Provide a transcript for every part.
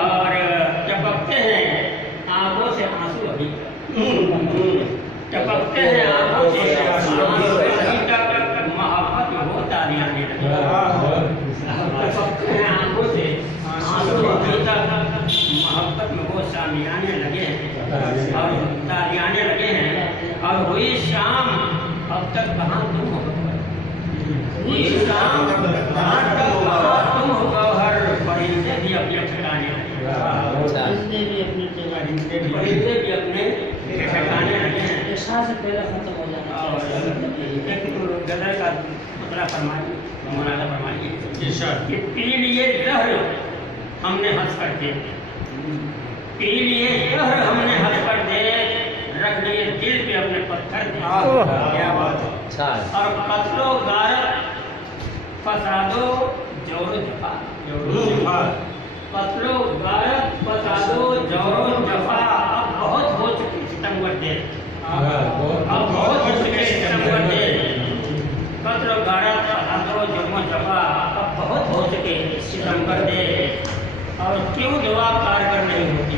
और टपकते हैं आंखों से आंसू अभी, टपकते हैं आंखों से आंसू अभी तक मोहब्बत में वो तालियां आने लगे, टपकते हैं आंखों से आंसू अभी तक मोहब्बत में वो शामियाने लगे हैं और तालियाने लगे हैं। और हुई शाम अब तक कहाँ तुम हो, हुई शाम कहाँ तक तुम हो गौहर, परिंदे भी अपने ठिकाने लगे, परिंदे भी अपने ठिकाने लगे हैं। से पहले खत्म हो जाना गदर का मतलब फरमाइए कि पी लिए जहर हमने हंस कर दे, पी लिए जहर हमने हंस कर दे, रख लिए दिल पे अपने पत्थर दे। क्या बात है। और कत्लो गारत फसादो जोरो जफा, कत्लो गारत फसादो जोरो जफा, अब बहुत हो चुकी सितमगर दे, अब बहुत हो चुके सितमगर दे, कत्लो गारत फसादो जोरो जफा, अब बहुत हो चुके सितमगर दे। और क्यों दुआ कारगर नहीं होती,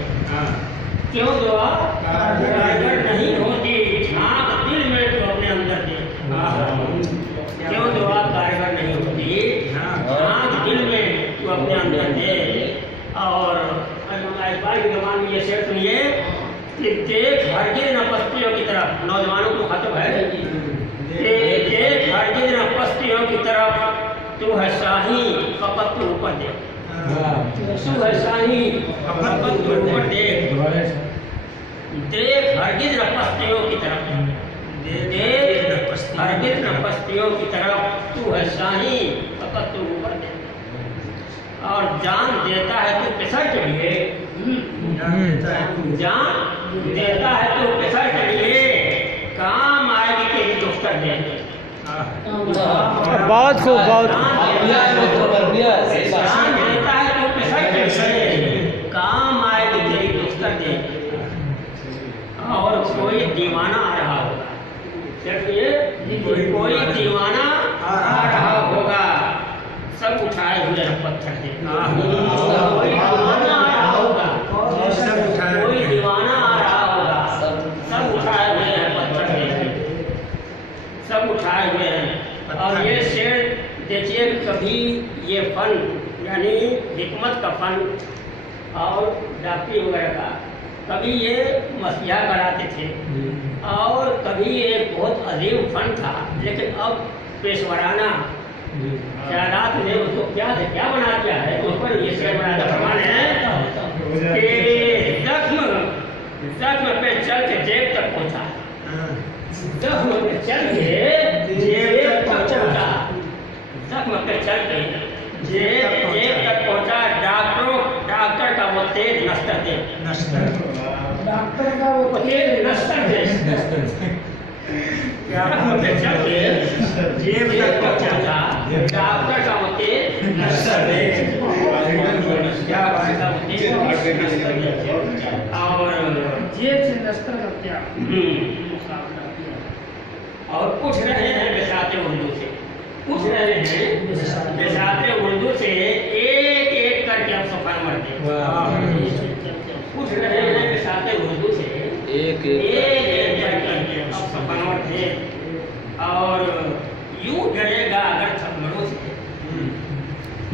क्यों दुआ कारगर नहीं होती, झांक दिल में तो अपने अंदर दे, क्यों दुआ कारगर नहीं होती, झांक दिल में तो अपने अंदर दे। और इकबाल की ज़बान में ये शेर सुनिए कि देख हरगिज़ न पस्तियों की तरफ, नौजवानों को खत्म है, देख हरगिज़ न पस्तियों की तरफ, तू है शाही फकत तू ऊपर दे, तू है शाही फकत तू ऊपर दे, देख हरगिज़ न पस्तियों की तरफ, देख हरगिज़ न पस्तियों की तरफ, तू है शाही फकत तू ऊपर दे। और जान देता है तू पिसर के लिए, जान देता है तू पिसर के लिए, काम आएगी तेरी दोस्तर दे। बहुत खूब, बहुत जान देता है तू पिसर के लिए, काम आएगी तेरी दोस्तर दे। और कोई दीवाना आ रहा होगा, कोई दीवाना आ रहा होगा, सब उठाए हुए पत्थर दे, कोई दीवाना आ रहा होगा, कोई दीवाना आ रहा होगा, सब उठाए हुए हैं पत्थर दे, सब उठाए हुए हैं। और ये शेर देखिए, कभी ये फन यानी हिकमत का फन और डॉक्टरी वगैरह का, कभी ये मसीहा कराते थे और कभी ये बहुत अजीब फन था, लेकिन अब पेशवराना ख्यालात ने उसको क्या बना दिया है, उस पर ये शेर बनाने का प्रमाण है कि जख्म पे चल के जेब तक पहुंचा, जख्म पे चल के जेब तक पहुंचा, जख्म पे चल के जेब तक पहुंचा। डॉक्टर का वो तेज नस्तर दे, डॉक्टर का वो तेज नस्तर दे, जख्म पे चल के जेब तक पहुंचा, डॉक्टर का वो तेज नस्तर दे, क्या भाषा होती है। और जेब से नस्तर का क्या और पूछ रहे हैं बिसाते उर्दू से, पूछ रहे हैं बिसाते उर्दू से, एक एक करके आप सफर मरते, पूछ रहे हैं बिसाते उर्दू से, एक एक करके आप सफर मरते। और यूं डरेगा अगर थप्पड़ों से,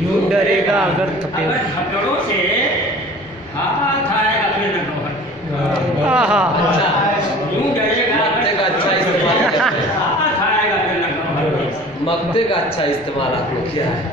यूं डरेगा अगर थप्पड़ों से, हाथ आएगा फिर न गौहर, यूं डरेगा मक्ते का अच्छा इस्तेमाल आपने किया है।